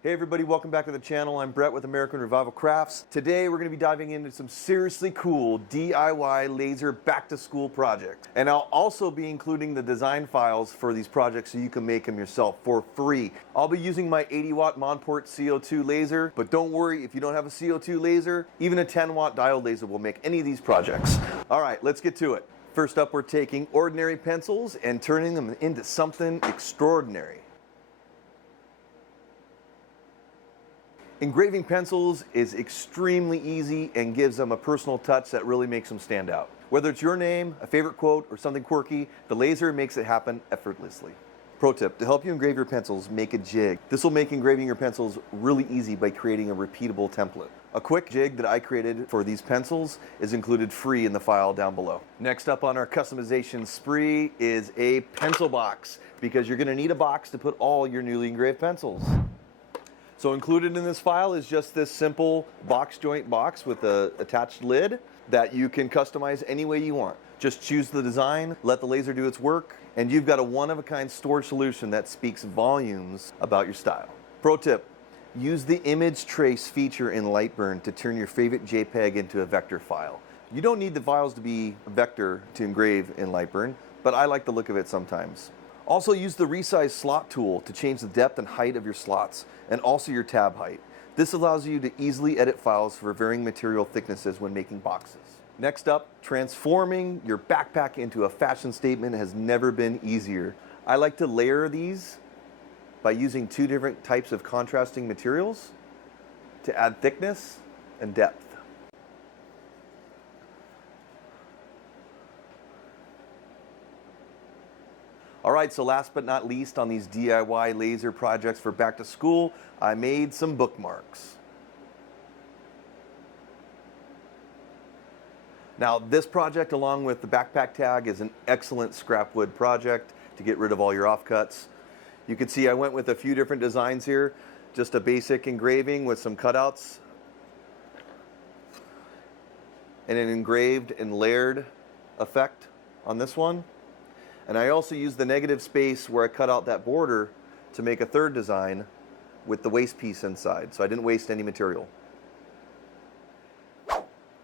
Hey everybody, welcome back to the channel. I'm Brett with American Revival Crafts. Today we're going to be diving into some seriously cool DIY laser back to school projects. And I'll also be including the design files for these projects so you can make them yourself for free. I'll be using my 80-watt Monport CO2 laser, but don't worry if you don't have a CO2 laser, even a 10-watt diode laser will make any of these projects. All right, let's get to it. First up, we're taking ordinary pencils and turning them into something extraordinary. Engraving pencils is extremely easy and gives them a personal touch that really makes them stand out. Whether it's your name, a favorite quote, or something quirky, the laser makes it happen effortlessly. Pro tip, to help you engrave your pencils, make a jig. This will make engraving your pencils really easy by creating a repeatable template. A quick jig that I created for these pencils is included free in the file down below. Next up on our customization spree is a pencil box, because you're going to need a box to put all your newly engraved pencils. So included in this file is just this simple box joint box with an attached lid that you can customize any way you want. Just choose the design, let the laser do its work, and you've got a one-of-a-kind storage solution that speaks volumes about your style. Pro tip, use the image trace feature in Lightburn to turn your favorite JPEG into a vector file. You don't need the files to be a vector to engrave in Lightburn, but I like the look of it sometimes. Also use the resize slot tool to change the depth and height of your slots, and also your tab height. This allows you to easily edit files for varying material thicknesses when making boxes. Next up, transforming your backpack into a fashion statement has never been easier. I like to layer these by using two different types of contrasting materials to add thickness and depth. All right, so last but not least on these DIY laser projects for back to school, I made some bookmarks. Now this project, along with the backpack tag, is an excellent scrap wood project to get rid of all your offcuts. You can see I went with a few different designs here. Just a basic engraving with some cutouts, and an engraved and layered effect on this one. And I also used the negative space where I cut out that border to make a third design with the waste piece inside, so I didn't waste any material.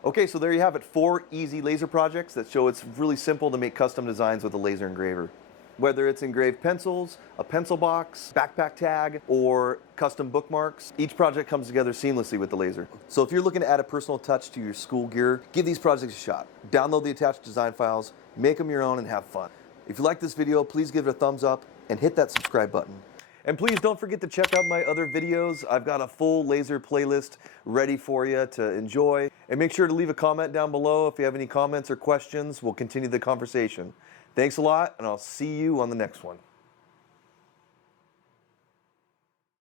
Okay, so there you have it, 4 easy laser projects that show it's really simple to make custom designs with a laser engraver. Whether it's engraved pencils, a pencil box, backpack tag, or custom bookmarks, each project comes together seamlessly with the laser. So if you're looking to add a personal touch to your school gear, give these projects a shot. Download the attached design files, make them your own, and have fun. If you like this video, please give it a thumbs up and hit that subscribe button. And please don't forget to check out my other videos. I've got a full laser playlist ready for you to enjoy. And make sure to leave a comment down below if you have any comments or questions. We'll continue the conversation. Thanks a lot, and I'll see you on the next one.